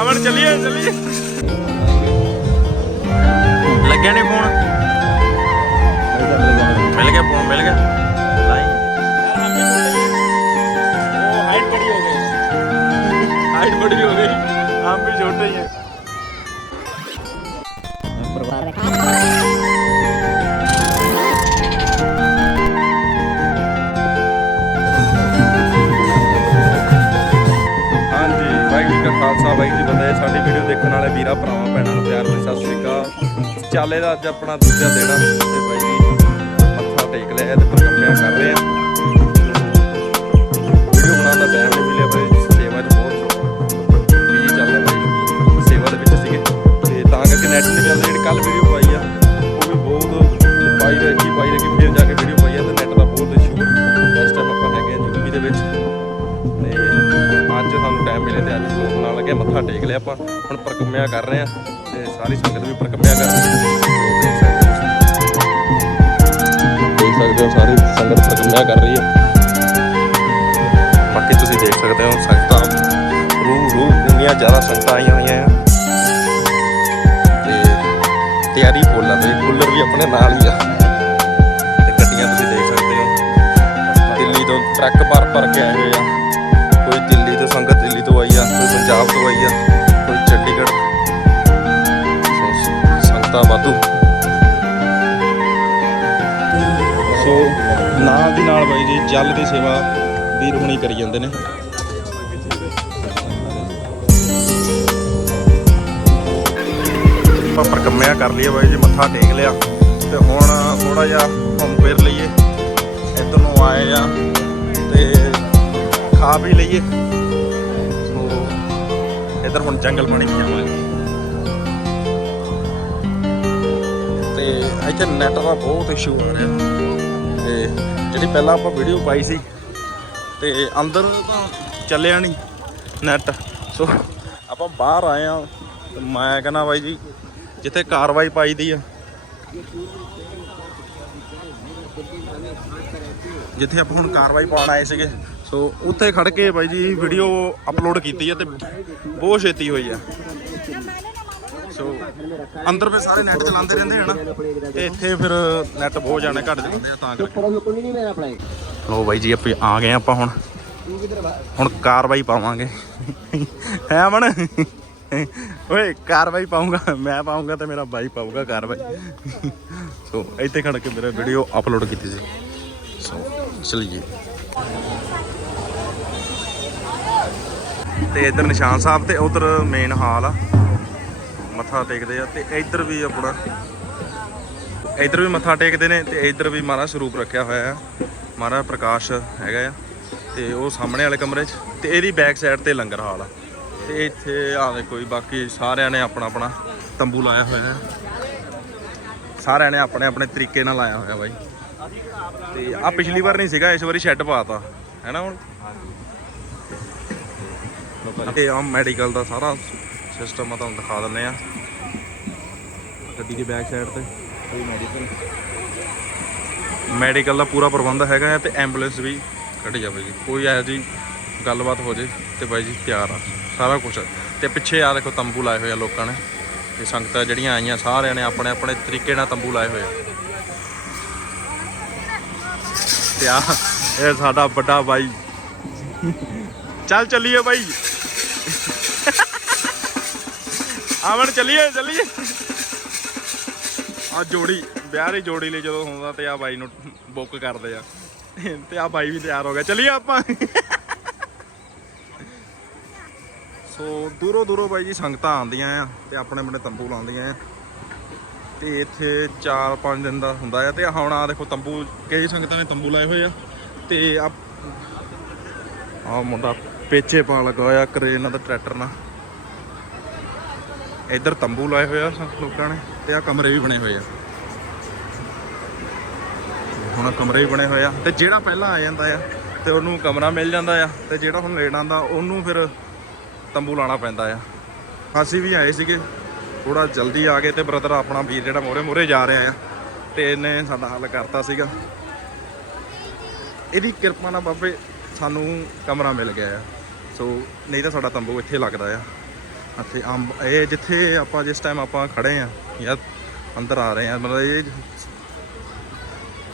ਆਵਣ ਚੱਲੀਏ ਚੱਲੀਏ ਲੱਗਿਆ ਨਹੀਂ ਫੋਨ ਮਿਲ ਗਿਆ ਫੋਨ ਮਿਲ ਗਿਆ ਲਾਈ ਉਹ ਹਾਈਟ ਬੜੀ ਹੋ ਗਈ ਹਾਈਟ ਬੜੀ ਹੋ ਗਈ ਆਪ ਵੀ ਛੋਟੇ ਹੀ ਹੈ ਵਾਲੇ ਵੀਰਾਂ ਭਰਾਵਾਂ, ਭੈਣਾਂ ਨੂੰ ਪਿਆਰ ਭਰੀ ਸਤਿ ਸ੍ਰੀ ਅਕਾਲ। ਚਾਲੇ ਦਾ ਅੱਜ ਆਪਣਾ ਦੂਜਾ ਦਿਨ ਆ ਤੇ ਬਾਈ ਜੀ ਮੱਥਾ ਟੇਕ ਲਿਆ ਤੇ ਪ੍ਰਕੰਮਿਆ ਕਰ ਰਹੇ ਆ। ਵੀਡੀਓ ਬਣਾਉਣ ਦਾ ਟਾਈਮ ਨਹੀਂ ਮਿਲਿਆ ਬਾਈ ਸੇਵਾ 'ਚ ਬਹੁਤ ਵੀ ਚੱਲ ਰਿਹਾ ਬਾਈ ਸੇਵਾ ਦੇ ਵਿੱਚ ਸੀਗੇ। ਤੇ ਤਾਂ ਕਰਕੇ ਨੈਟ ਤੇ ਚੱਲਦੇ ਜਿਹੜੀ ਕੱਲ ਵੀਡੀਓ ਪਾਈ ਮੱਥਾ ਟੇਕ ਲਿਆ ਆਪਾਂ ਹੁਣ ਪ੍ਰਕੰਮਿਆ ਕਰ ਰਹੇ ਆ ਤੇ ਸਾਰੀ ਸੰਗਤ ਵੀ ਪ੍ਰਕੰਮਿਆ ਕਰ ਰਹੀ ਹੈ। ਦੇਖ ਸਕਦੇ ਹੋ, ਸਾਰੀ ਸੰਗਤ ਪ੍ਰਕੰਮਿਆ ਕਰ ਰਹੀ ਹੈ। ਬਾਕੀ ਤੁਸੀਂ ਦੇਖ ਸਕਦੇ ਹੋ, ਸੰਗਤਾਂ ਰੂਹ ਰੂਹ ਇੰਨੀਆਂ ਜ਼ਿਆਦਾ ਸੰਗਤਾਂ ਆਈਆਂ ਹੋਈਆਂ ਆ। ਤੇ ਤਿਆਰੀ ਫੁੱਲ ਤੇ ਕੂਲਰ ਵੀ ਆਪਣੇ ਨਾਲ ਹੀ ਆ। ਤੇ ਗੱਡੀਆਂ ਤੁਸੀਂ ਦੇਖ ਸਕਦੇ ਹੋ। ਦਿੱਲੀ ਤੋਂ ਟਰੱਕ ਭਰ ਭਰ ਕੇ ਆਏ ਹੋਏ ਆ। ਤੋਂ ਆਈ ਆ ਕੋਈ ਚੰਡੀਗੜ੍ਹ। ਸੋ ਸੰਗਤਾਂ ਵਾਧੂ। ਸੋ ਨਾਲ ਦੀ ਨਾਲ ਬਾਈ ਜੀ ਜਲ ਦੀ ਸੇਵਾ ਵੀਰ ਹੁਣੀ ਕਰੀ ਜਾਂਦੇ ਨੇ। ਆਪਾਂ ਪ੍ਰਕੰਮਿਆ ਕਰ ਲਈਏ ਬਾਈ ਜੀ ਮੱਥਾ ਟੇਕ ਲਿਆ। ਤੇ ਹੁਣ ਥੋੜਾ ਜਿਹਾ ਘੁੰਮ ਫਿਰ ਲਈਏ। ਇੱਧਰ ਨੂੰ ਆਏ ਆ ਤੇ ਖਾ ਵੀ ਲਈਏ। ਇੱਧਰ ਹੁਣ ਜੰਗਲ ਬਣੀ ਵੀ ਜਾਵਾਂਗੇ ਤੇ ਇੱਥੇ ਨੈਟ ਦਾ ਬਹੁਤ ਇਸ਼ੂ ਆ ਰਿਹਾ। ਤੇ ਜਿਹੜੀ ਪਹਿਲਾਂ ਆਪਾਂ ਵੀਡੀਓ ਪਾਈ ਸੀ, ਤੇ ਅੰਦਰ ਤਾਂ ਚੱਲਿਆ ਨਹੀਂ ਨੈਟ ਸੋ ਆਪਾਂ ਬਾਹਰ ਆਏ ਆ ਮੈਂ ਕਹਿੰਦਾ ਬਾਈ ਜੀ, ਜਿੱਥੇ ਕਾਰਵਾਈ ਪਾਈ ਦੀ ਆ। ਜਿੱਥੇ ਆਪਾਂ ਹੁਣ ਕਾਰਵਾਈ ਪਾਉਣ ਆਏ ਸੀਗੇ ਸੋ ਉੱਥੇ ਖੜ ਕੇ ਬਾਈ ਜੀ ਵੀਡੀਓ ਅਪਲੋਡ ਕੀਤੀ ਹੈ ਤੇ ਬਹੁਤ ਛੇਤੀ ਹੋਈ ਆ ਸੋ ਅੰਦਰ ਫਿਰ ਸਾਰੇ ਨੈਟ ਚਲਾਉਂਦੇ ਰਹਿੰਦੇ ਹਨ ਤੇ ਇੱਥੇ ਫਿਰ ਨੈਟ ਬਹੁਤ ਜਾਣੇ ਘੱਟ ਜਾਂਦੇ ਆ ਤਾਂ ਕਰਕੇ। ਲੋ ਬਾਈ ਜੀ, ਆਪਾਂ ਆ ਗਏ ਆਪਾਂ ਹੁਣ। ਹੁਣ ਕਾਰਵਾਈ ਪਾਵਾਂਗੇ। ਹੈ ਮਨ ਓਏ, ਕਾਰਵਾਈ ਪਾਉਂਗਾ ਮੈਂ ਪਾਉਂਗਾ ਤੇ ਮੇਰਾ ਬਾਈ ਪਾਊਗਾ ਕਾਰਵਾਈ। ਸੋ ਇੱਥੇ ਖੜ ਕੇ ਮੇਰਾ ਵੀਡੀਓ ਅਪਲੋਡ ਕੀਤੀ ਸੀ। ਸੋ ਚਲਿਏ। ਤੇ ਇਧਰ ਨਿਸ਼ਾਨ ਸਾਹਿਬ ਤੇ ਉਧਰ ਮੇਨ ਹਾਲ ਆ। ਮੱਥਾ ਟੇਕਦੇ ਆ ਤੇ ਇੱਧਰ ਵੀ ਆਪਣਾ। ਇੱਧਰ ਵੀ ਮੱਥਾ ਟੇਕਦੇ ਨੇ ਤੇ ਇੱਧਰ ਵੀ ਮਹਾਰਾਜ ਸਰੂਪ ਰੱਖਿਆ ਹੋਇਆ ਆ। ਮਹਾਰਾਜ ਪ੍ਰਕਾਸ਼ ਹੈਗਾ ਆ ਤੇ ਉਹ ਸਾਹਮਣੇ ਵਾਲੇ ਕਮਰੇ 'ਚ ਤੇ ਇਹਦੀ ਬੈਕ ਸਾਈਡ ਤੇ ਲੰਗਰ ਹਾਲ ਆ। ਤੇ ਇੱਥੇ ਆ ਦੇਖੋ ਜੀ, ਬਾਕੀ ਸਾਰਿਆਂ ਨੇ ਆਪਣਾ ਆਪਣਾ ਤੰਬੂ ਲਾਇਆ ਹੋਇਆ ਸਾਰਿਆਂ ਨੇ ਆਪਣੇ ਆਪਣੇ ਤਰੀਕੇ ਨਾਲ ਲਾਇਆ ਹੋਇਆ ਬਾਈ। ਤੇ ਆ ਪਿਛਲੀ ਵਾਰ ਨਹੀਂ ਸੀਗਾ, ਇਸ ਵਾਰੀ ਸ਼ੈੱਡ ਪਾਤਾ ਹੈ ਨਾ ਹੁਣ? ਤੇ ਆ ਮੈਡੀਕਲ ਦਾ ਸਾਰਾ ਸਿਸਟਮ ਆ ਤੁਹਾਨੂੰ ਦਿਖਾ ਦਿੰਦੇ ਆ। ਗੱਡੀ ਦੀ ਬੈਕ ਸਾਈਡ ਤੇ। ਕੋਈ ਮੈਡੀਕਲ ਮੈਡੀਕਲ ਦਾ ਪੂਰਾ ਪ੍ਰਬੰਧ ਹੈਗਾ ਤੇ ਐਂਬੂਲੈਂਸ ਵੀ ਕੱਢ ਜਾਵੇਗੀ। ਕੋਈ ਇਹੋ ਜੀ ਗੱਲਬਾਤ ਹੋ ਜੇ ਤੇ ਬਾਈ ਜੀ ਤਿਆਰ ਆ। ਸਾਰਾ ਕੁਝ ਤੇ ਪਿੱਛੇ ਆ ਦੇਖੋ ਤੰਬੂ ਲਾਏ ਹੋਏ ਆ ਲੋਕਾਂ ਨੇ। ਤੇ ਸੰਗਤਾਂ ਜਿਹੜੀਆਂ ਆਈਆਂ ਸਾਰਿਆਂ ਨੇ ਆਪਣੇ ਆਪਣੇ ਤਰੀਕੇ ਨਾਲ ਤੰਬੂ ਲਾਏ ਹੋਏ ਆ। ਤੇ ਆ ਇਹ ਸਾਡਾ ਵੱਡਾ ਬਾਈ। ਚੱਲ ਚੱਲੀਏ ਬਾਈ। ਆਵਣ ਚੱਲੀਏ ਚੱਲੀਏ। ਆ ਜੋੜੀ, ਵਿਆਹ ਦੀ ਜੋੜੀ ਲਈ ਜਦੋਂ ਹੁੰਦਾ ਤੇ ਆ ਬਾਈ ਨੂੰ ਬੁੱਕ ਕਰਦੇ ਆ। ਤੇ ਆ ਬਾਈ ਵੀ ਤਿਆਰ ਹੋ ਗਿਆ। ਚੱਲੀਏ ਆਪਾਂ। ਸੋ ਦੂਰੋਂ ਦੂਰੋਂ ਬਾਈ ਜੀ ਸੰਗਤਾਂ ਆਉਂਦੀਆਂ ਆ ਤੇ ਆਪਣੇ ਆਪਣੇ ਤੰਬੂ ਲਾਉਂਦੀਆਂ ਆ। ਤੇ ਇੱਥੇ 4-5 ਦਿਨ ਦਾ ਹੁੰਦਾ ਆ ਤੇ ਹੁਣ ਆ ਦੇਖੋ ਤੰਬੂ ਕਈ ਸੰਗਤਾਂ ਨੇ ਤੰਬੂ ਲਾਏ ਹੋਏ ਆ। ਤੇ ਆ ਮੁੰਡਾ ਪੇਚੇ ਪਾ ਲਗਾ ਹੋਇਆ ਕਰੇ ਇਹਨਾਂ ਦਾ ਟਰੈਕਟਰ ਨਾਲ। ਇੱਧਰ ਤੰਬੂ ਲਾਏ ਹੋਏ ਆ ਲੋਕਾਂ ਨੇ, ਤੇ ਆ ਕਮਰੇ ਵੀ ਬਣੇ ਹੋਏ ਆ। ਹੁਣ ਕਮਰੇ ਵੀ ਬਣੇ ਹੋਏ ਆ, ਤੇ ਜਿਹੜਾ ਪਹਿਲਾਂ ਆ ਜਾਂਦਾ ਆ, ਤੇ ਉਹਨੂੰ ਕਮਰਾ ਮਿਲ ਜਾਂਦਾ ਆ, ਤੇ ਜਿਹੜਾ ਹੁਣ ਲੈਣ ਆਉਂਦਾ, ਉਹਨੂੰ ਫਿਰ ਤੰਬੂ ਲਾਣਾ ਪੈਂਦਾ ਆ। ਅਸੀਂ ਵੀ ਆਏ ਸੀਗੇ ਥੋੜਾ ਜਲਦੀ ਆ ਗਏ ਤੇ ਬ੍ਰਦਰ ਆਪਣਾ ਵੀਰ ਜਿਹੜਾ ਮੋਰੇ ਮੋਰੇ ਜਾ ਰਿਹਾ ਆ, ਤੇ ਇਹਨੇ ਸਾਡਾ ਹੱਲ ਕਰਤਾ ਸੀਗਾ। ਇਹਦੀ ਕਿਰਪਾ ਨਾਲ ਬਾਬੇ ਸਾਨੂੰ ਕਮਰਾ ਮਿਲ ਗਿਆ ਆ। ਸੋ ਨਹੀਂ ਤਾਂ ਸਾਡਾ ਤੰਬੂ ਇੱਥੇ ਲੱਗਦਾ ਆ। ਇੱਥੇ ਅੰਬ, ਇਹ ਜਿੱਥੇ ਆਪਾਂ ਜਿਸ ਟਾਈਮ ਆਪਾਂ ਖੜੇ ਆ, ਜਾਂ ਅੰਦਰ ਆ ਰਹੇ ਆ, ਮਤਲਬ ਇਹ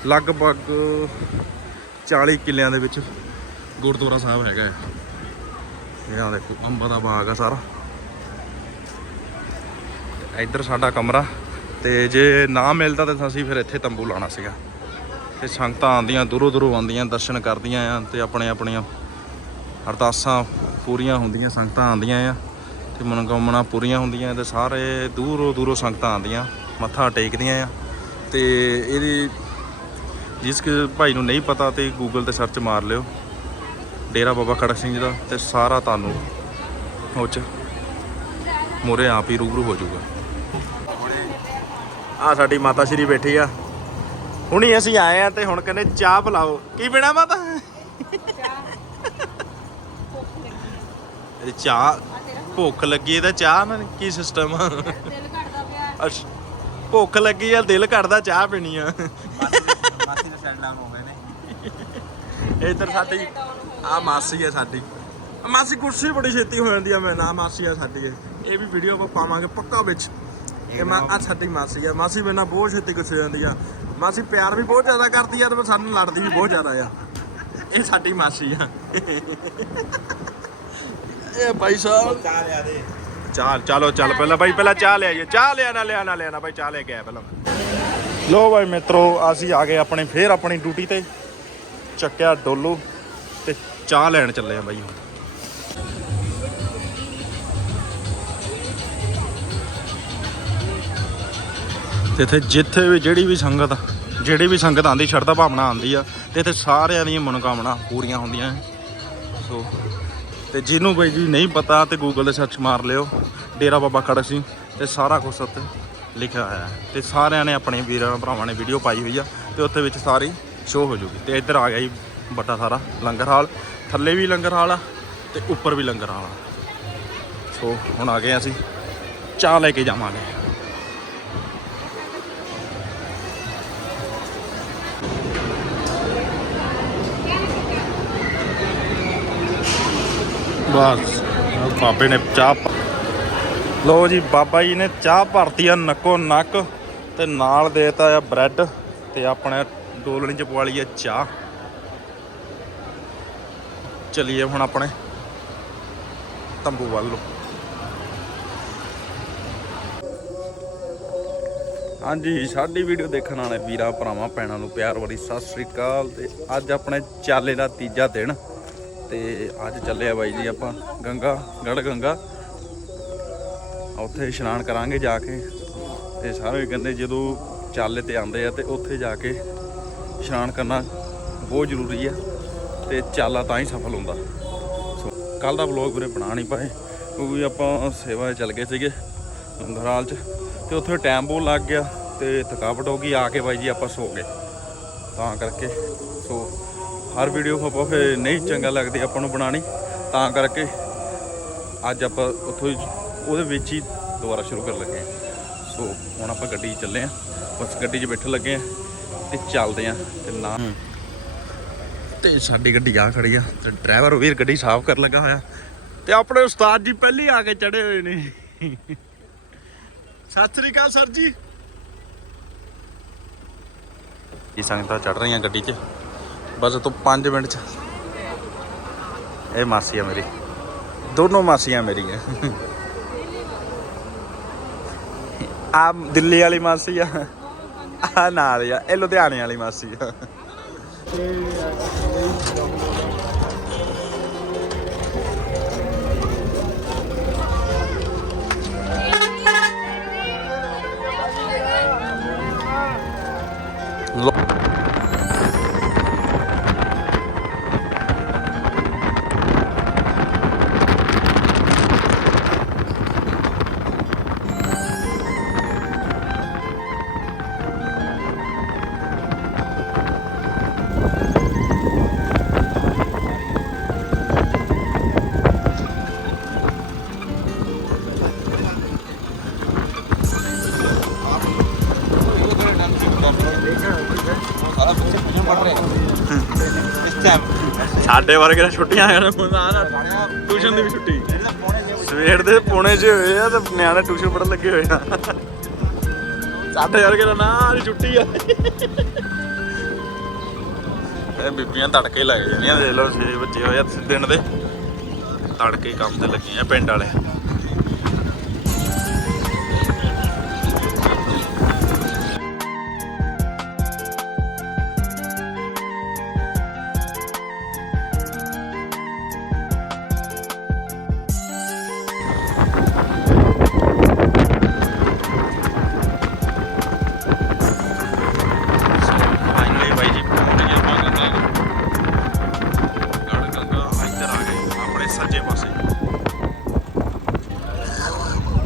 ਲਗਭਗ 40 ਕਿੱਲਿਆਂ ਦੇ ਵਿੱਚ ਗੁਰਦੁਆਰਾ ਸਾਹਿਬ ਹੈਗਾ ਹੈ। ਇਹ ਆ ਦੇਖੋ, ਅੰਬਾਂ ਦਾ ਬਾਗ ਆ ਸਾਰਾ। ਇੱਧਰ ਸਾਡਾ ਕਮਰਾ, ਤੇ ਜੇ ਨਾ ਮਿਲਦਾ ਤਾਂ ਅਸੀਂ ਫਿਰ ਇੱਥੇ ਤੰਬੂ ਲਾਉਣਾ ਸੀਗਾ। ਤੇ ਸੰਗਤਾਂ ਆਉਂਦੀਆਂ, ਦੂਰੋਂ ਦੂਰੋਂ ਆਉਂਦੀਆਂ, ਦਰਸ਼ਨ ਕਰਦੀਆਂ ਆ, ਤੇ ਆਪਣੇ ਆਪਣੀਆਂ ਅਰਦਾਸਾਂ ਪੂਰੀਆਂ ਹੁੰਦੀਆਂ, ਸੰਗਤਾਂ ਆਉਂਦੀਆਂ ਆ ਤੇ ਮਨੋਕਾਮਨਾ ਪੂਰੀਆਂ ਹੁੰਦੀਆਂ ਤੇ ਸਾਰੇ ਦੂਰੋਂ ਦੂਰੋਂ ਸੰਗਤਾਂ ਆਉਂਦੀਆਂ, ਮੱਥਾ ਟੇਕਦੀਆਂ ਆ ਤੇ ਇਹਦੀ ਜਿਸ ਕਿ ਭਾਈ ਨੂੰ ਨਹੀਂ ਪਤਾ ਤੇ ਗੂਗਲ ਤੇ ਸਰਚ ਮਾਰ ਲਿਓ। ਡੇਰਾ ਬਾਬਾ ਖੜਕ ਸਿੰਘ ਜੀ ਦਾ ਤੇ ਸਾਰਾ ਤੁਹਾਨੂੰ ਉਹ 'ਚ ਮੋਰੇ ਆਪ ਹੀ ਰੂਬਰੂ ਹੋ ਜਾਊਗਾ। ਆ ਸਾਡੀ ਮਾਤਾ ਸ਼੍ਰੀ ਬੈਠੀ ਆ। ਹੁਣੀ ਅਸੀਂ ਆਏ ਆ ਤੇ ਹੁਣ ਕਹਿੰਦੇ ਚਾਹ ਪਿਲਾਓ। ਕੀ ਪੀਣਾ ਮਾਤਾ? ਇਹ ਚਾਹ ਭੁੱਖ ਲੱਗੀ ਤਾਂ ਚਾਹ ਨਾਲ ਕੀ ਸਿਸਟਮ ਆ? ਦਿਲ ਘੜਦਾ ਪਿਆ ਅੱਛਾ, ਭੁੱਖ ਲੱਗੀ ਆ ਦਿਲ ਕਰਦਾ ਚਾਹ ਪੀਣੀ ਆ। ਮਾਸੀ ਦੇ ਸੈਂਡ ਡਾਊਨ ਹੋ ਗਏ ਨੇ। ਇੱਧਰ ਸਾਡੀ ਆ ਮਾਸੀ ਆ ਸਾਡੀ। ਮਾਸੀ ਕੁਰਸੀ ਬੜੀ ਛੇਤੀ ਹੋ ਜਾਂਦੀ ਆ ਮੈਂ ਨਾ ਮਾਸੀ ਆ ਸਾਡੀ ਇਹ। ਵੀ ਵੀਡੀਓ ਆਪਾਂ ਪਾਵਾਂਗੇ ਪੱਕਾ ਵਿੱਚ। ਇਹ ਮਾ ਆ ਸਾਡੀ ਮਾਸੀ ਆ। ਮਾਸੀ ਮੇਰੇ ਨਾਲ ਬਹੁਤ ਛੇਤੀ ਗੁੱਸੇ ਹੋ ਜਾਂਦੀ ਆ। ਮਾਸੀ ਪਿਆਰ ਵੀ ਬਹੁਤ ਜ਼ਿਆਦਾ ਕਰਦੀ ਆ ਤੇ ਸਾਨੂੰ ਲੜਦੀ ਵੀ ਬਹੁਤ ਜ਼ਿਆਦਾ ਆ। ਇਹ ਸਾਡੀ ਮਾਸੀ ਆ। ਇਹ ਭਾਈ ਸਾਹਿਬ। ਚਾਹ ਲਿਆ ਦੇ ਚਾਲ ਚਲੋ ਚੱਲ ਪਹਿਲਾਂ ਬਾਈ ਪਹਿਲਾਂ ਚਾਹ ਲੈ ਆਈਏ ਚਾਹ ਲਿਆ ਨਾ ਲਿਆ ਨਾ ਲਿਆ ਨਾ ਬਾਈ ਚਾਹ ਲੈ ਕੇ ਆਇਆ ਪਹਿਲਾਂ। ਲੋ ਬਾਈ ਮਿੱਤਰੋ ਅਸੀਂ ਆ ਗਏ ਆਪਣੇ ਫੇਰ ਆਪਣੀ ਡਿਊਟੀ ਤੇ। ਚੱਕਿਆ ਡੋਲੂ ਤੇ ਚਾਹ ਲੈਣ ਚੱਲੇ ਆ ਬਾਈ ਹੁਣ। ਤੇ ਇੱਥੇ ਜਿੱਥੇ ਵੀ ਜਿਹੜੀ ਵੀ ਸੰਗਤ ਜਿਹੜੀ ਵੀ ਸੰਗਤ ਆਂਦੀ ਸ਼ਰਧਾ ਭਾਵਨਾ ਆਂਦੀ ਆ ਤੇ ਇੱਥੇ ਸਾਰਿਆਂ ਦੀਆਂ ਮਨੋਕਾਮਨਾ ਪੂਰੀਆਂ ਹੁੰਦੀਆਂ ਸੋ ਤੇ ਜਿਹਨੂੰ ਬਈ ਜੀ ਨਹੀਂ ਪਤਾ ਤੇ ਗੂਗਲ ਤੇ ਸਰਚ ਮਾਰ ਲਿਓ। ਡੇਰਾ ਬਾਬਾ ਖੜਕ ਸਿੰਘ ਤੇ ਸਾਰਾ ਕੁਝ ਉੱਤੇ ਲਿਖਿਆ ਹੋਇਆ ਹੈ। ਤੇ ਸਾਰਿਆਂ ਨੇ ਆਪਣੇ ਵੀਰਾਂ ਭਰਾਵਾਂ ਨੇ ਵੀਡੀਓ ਪਾਈ ਹੋਈ ਆ ਤੇ ਉੱਤੇ ਵਿੱਚ ਸਾਰੀ ਸ਼ੋਅ ਹੋ ਜੂਗੀ। ਤੇ ਇੱਧਰ ਆ ਗਿਆ ਜੀ ਵੱਡਾ ਸਾਰਾ ਲੰਗਰ ਹਾਲ। ਥੱਲੇ ਵੀ ਲੰਗਰ ਹਾਲ ਆ ਤੇ ਉੱਪਰ ਵੀ ਲੰਗਰ ਹਾਲ ਆ। ਸੋ ਹੁਣ ਆ ਗਏ ਅਸੀਂ। ਚਾਹ ਲੈ ਕੇ ਜਾਵਾਂਗੇ। ਬਸ ਬਾਬੇ ਨੇ ਚਾਹ ਲੋ ਜੀ, ਬਾਬਾ ਜੀ ਨੇ ਚਾਹ ਭਰਤੀ ਆ ਨੱਕੋ ਨੱਕ ਤੇ ਨਾਲ ਦੇਤਾ ਆ ਬ੍ਰੈਡ ਤੇ ਆਪਣੇ ਡੋਲਣੀ ਚ ਪਵਾ ਲਈ ਆ ਚਾਹ। ਚਲਿਏ ਹੁਣ ਆਪਣੇ ਤੰਬੂ ਵੱਲ ਨੂੰ। ਹਾਂਜੀ, ਸਾਡੀ ਵੀਡੀਓ ਦੇਖਣ ਵਾਲੇ ਵੀਰਾਂ, ਭਰਾਵਾਂ, ਭੈਣਾਂ ਨੂੰ ਪਿਆਰ ਭਰੀ ਸਤਿ ਸ੍ਰੀ ਅਕਾਲ ਤੇ ਅੱਜ ਆਪਣੇ ਚਾਲੇ ਦਾ ਤੀਜਾ ਦਿਨ। ਤੇ ਅੱਜ ਚੱਲੇ ਆ ਬਾਈ ਜੀ ਆਪਾਂ ਗੰਗਾ ਗੜ ਗੰਗਾ। ਉੱਥੇ ਇਸ਼ਨਾਨ ਕਰਾਂਗੇ ਜਾ ਕੇ। ਤੇ ਸਾਰੇ ਕਹਿੰਦੇ ਜਦੋਂ ਚਾਲੇ ਤੇ ਆਉਂਦੇ ਆ ਤੇ ਉੱਥੇ ਜਾ ਕੇ ਇਸ਼ਨਾਨ ਕਰਨਾ ਬਹੁਤ ਜ਼ਰੂਰੀ ਆ ਤੇ ਚਾਲਾ ਤਾਂ ਹੀ ਸਫਲ ਹੁੰਦਾ। ਸੋ ਕੱਲ ਦਾ ਵਲੌਗ ਵੀਰੇ ਬਣਾ ਨਹੀਂ ਪਾਏ, ਕਿਉਂਕਿ ਆਪਾਂ ਸੇਵਾ ਚੱਲ ਗਏ ਸੀਗੇ ਲੰਗਰਾਲ 'ਚ ਤੇ ਉੱਥੇ ਟਾਈਮ ਬਹੁਤ ਲੱਗ ਗਿਆ ਤੇ ਥਕਾਵਟ ਹੋ ਗਈ, ਆ ਕੇ ਬਾਈ ਜੀ ਆਪਾਂ ਸੋ ਗਏ। ਤਾਂ ਕਰਕੇ ਸੋ ਹਰ ਵੀਡੀਓ ਆਪਾਂ ਫਿਰ ਨਹੀਂ ਚੰਗਾ ਲੱਗਦੀ ਆਪਾਂ ਨੂੰ ਬਣਾਣੀ ਤਾਂ ਕਰਕੇ ਅੱਜ ਆਪਾਂ ਉੱਥੋਂ ਹੀ ਉਹਦੇ ਵਿੱਚ ਹੀ ਦੁਬਾਰਾ ਸ਼ੁਰੂ ਕਰਨ ਲੱਗੇ। ਸੋ ਹੁਣ ਆਪਾਂ ਗੱਡੀ 'ਚ ਚੱਲੇ ਆ ਬਸ ਗੱਡੀ 'ਚ ਬੈਠਣ ਲੱਗੇ ਆ ਤੇ ਚੱਲਦੇ ਆ ਤੇ ਨਾ ਤੇ ਸਾਡੀ ਗੱਡੀ ਆ ਖੜੀ ਆ ਤੇ ਡਰਾਈਵਰ ਵੀਰ ਗੱਡੀ ਸਾਫ਼ ਕਰਨ ਲੱਗਾ ਹੋਇਆ। ਤੇ ਆਪਣੇ ਉਸਤਾਦ ਜੀ ਪਹਿਲੀ ਆ ਕੇ ਚੜੇ ਹੋਏ ਨੇ। ਸਤਿ ਸ੍ਰੀ ਅਕਾਲ ਸਰ ਜੀ। ਇਹ ਸੰਗਤਾਂ ਚੜ ਰਹੀਆਂ ਗੱਡੀ 'ਚ? ਬਸ ਤੋਂ 5 ਮਿੰਟ 'ਚ। ਇਹ ਮਾਸੀ ਆ ਮੇਰੀ। ਦੋਨੋਂ ਮਾਸੀਆਂ ਮੇਰੀਆਂ। ਆ ਦਿੱਲੀ ਵਾਲੀ ਮਾਸੀ ਆ। ਆ ਨਾਲ ਆ। ਇਹ ਲੁਧਿਆਣੇ ਵਾਲੀ ਮਾਸੀ ਆ। ਲੋ ਸਾਡੇ ਵਰਗੇ ਛੁੱਟੀਆਂ ਆ ਨਾ ਟਿਊਸ਼ਨ ਦੀ ਵੀ ਛੁੱਟੀ। ਸਵੇਰ ਦੇ ਪੌਣੇ 6 ਹੋਏ ਆ ਤੇ ਨਿਆਣੇ ਟਿਊਸ਼ਨ ਪੜਨ ਲੱਗੇ ਹੋਏ ਆ। ਸਾਡੇ ਯਾਰ, ਕਿਹੜਾ ਨਾ ਅੱਜ ਛੁੱਟੀ ਆ। ਇਹ ਬੀਬੀਆਂ ਤੜਕੇ ਲੱਗ ਜਾਂਦੀਆਂ ਦੇਖ ਲਓ 6 ਵਜੇ ਹੋਏ ਆ ਦਿਨ ਦੇ। ਤੜਕੇ ਕੰਮ ਤੇ ਲੱਗੇ ਆ ਪਿੰਡ ਵਾਲੇ।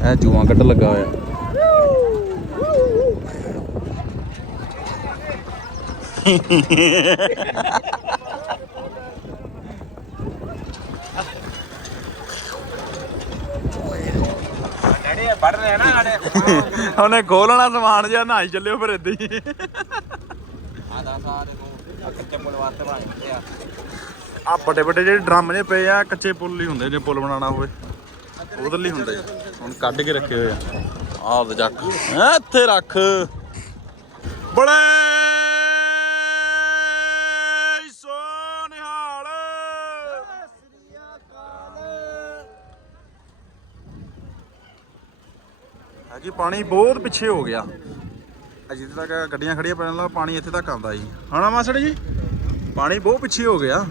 ਇਹ ਜੂਆਂ ਕੱਢ ਲੱਗਾ ਹੋਇਆ ਡੈਡੀ ਵੱਢ ਰਹੇ ਨਾ ਸਾਡੇ ਉਹਨੇ ਖੋਲਣਾ ਸਮਾਨ ਜਿਹਾ ਨਹਾਈ ਚੱਲਿਓ ਫਿਰ ਏਦਾਂ ਹੀ। ਆ ਦਾ ਸਾਰੇ ਨੂੰ ਕੱਚੇ ਪੁਲ ਵਾਸਤੇ ਬਣ ਗਏ ਆ। ਆ ਵੱਡੇ ਵੱਡੇ ਜਿਹੜੇ ਡਰਮ ਜੇ ਪਏ ਆ ਕੱਚੇ ਪੁੱਲ ਹੀ ਹੁੰਦੇ ਜੇ ਪੁੱਲ ਬਣਾਉਣਾ ਹੋਵੇ। ਉਹਦੇ ਲਈ ਹੁੰਦੇ ਆ। ਹੁਣ ਕੱਢ ਕੇ ਰੱਖੇ ਹੋਏ ਆ। ਆਹ ਦੇ ਜੱਕ ਇੱਥੇ ਰੱਖ। ਬੜੇ ਜੀ ਪਾਣੀ ਬਹੁਤ ਪਿੱਛੇ ਹੋ ਗਿਆ। ਜਿੱਥੇ ਤੱਕ ਗੱਡੀਆਂ ਖੜੀਆਂ ਪੈਣ ਲੱਗਾ ਪਾਣੀ ਇੱਥੇ ਤੱਕ ਆਉਂਦਾ ਜੀ। ਹਣਾ ਮਾਸੜ ਜੀ? ਪਾਣੀ ਬਹੁਤ ਪਿੱਛੇ ਹੋ ਗਿਆ।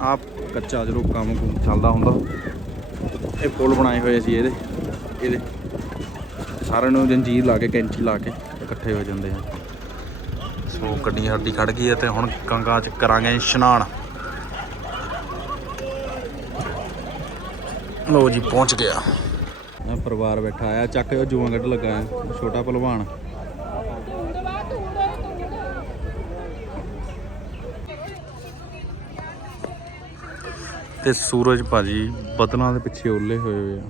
ਆਪ ਕੱਚਾ ਜਦੋਂ ਕੰਮ ਕੁਮ ਚੱਲਦਾ ਹੁੰਦਾ। ਇਹ ਪੁਲ ਬਣਾਏ ਹੋਏ ਸੀ ਇਹਦੇ। ਇਹਦੇ। ਸਾਰਿਆਂ ਨੂੰ ਜੰਜੀਰ ਲਾ ਕੇ, ਕੈਂਚੀ ਲਾ ਕੇ ਇਕੱਠੇ ਹੋ ਜਾਂਦੇ ਆ। ਸੋ ਗੱਡੀਆਂ ਸਾਡੀ ਖੜ ਗਈ ਹੈ ਤੇ ਹੁਣ ਗੰਗਾ ਚ ਕਰਾਂਗੇ ਇਸ਼ਨਾਨ। ਲੋ ਜੀ ਪਹੁੰਚ ਗਿਆ। ਆ ਪਰਿਵਾਰ ਬੈਠਾ ਆ ਚੱਕ ਉਹ ਜੂਆਂ ਕੱਢ ਲੱਗਾ ਹੈ ਛੋਟਾ ਪਹਿਲਵਾਨ। ਤੇ ਸੂਰਜ ਭਾਜੀ ਬਦਲਾਂ ਦੇ ਪਿੱਛੇ ਓਲੇ ਹੋਏ ਹੋਏ ਆ।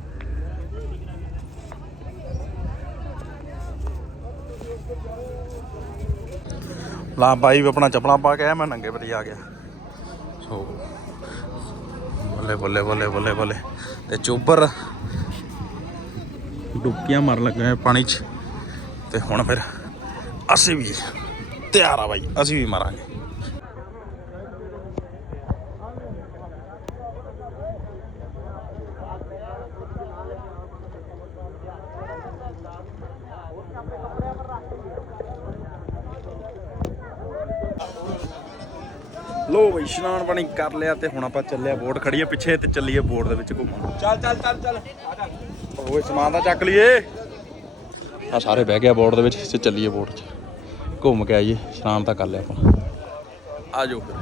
ਲਾ ਬਾਈ ਵੀ ਆਪਣਾ ਚੱਪਲਾਂ ਪਾ ਕੇ ਆਇਆ ਮੈਂ ਨੰਗੇ ਪਤੀ ਆ ਗਿਆ। ਸੋ ਬੱਲੇ ਬੱਲੇ ਬੱਲੇ ਬੱਲੇ ਬੱਲੇ। ਤੇ ਚੋਬਰ ਡੁੱਬਕੀਆਂ ਮਾਰਨ ਲੱਗੇ ਪਾਣੀ 'ਚ। ਤੇ ਹੁਣ ਫਿਰ ਅਸੀਂ ਵੀ ਤਿਆਰ ਆ ਬਾਈ, ਅਸੀਂ ਵੀ ਮਾਰਾਂਗੇ ਲੋ ਬਈ ਇਸ਼ਨਾਨ ਪਾਣੀ ਕਰ ਲਿਆ ਤੇ ਹੁਣ ਆਪਾਂ ਚੱਲਿਆ ਬੋਟ ਖੜੀ ਆ ਪਿੱਛੇ ਤੇ ਚੱਲੀਏ ਬੋਟ ਦੇ ਵਿੱਚ ਘੁੰਮਣ। ਚੱਲ ਚੱਲ ਚੱਲ ਚੱਲ। ਆ ਜਾ ਓਏ ਸਮਾਨ ਤਾਂ ਚੱਕ ਲਈਏ। ਆ ਸਾਰੇ ਬਹਿ ਗਿਆ ਬੋਟ ਦੇ ਵਿੱਚ ਤੇ ਚੱਲੀਏ ਬੋਟ 'ਚ। ਘੁੰਮ ਕੇ ਆਈਏ ਇਸ਼ਨਾਨ ਤਾਂ ਕਰ ਲਿਆ ਆਪਾਂ। ਆ ਜਾਓ ਫਿਰ।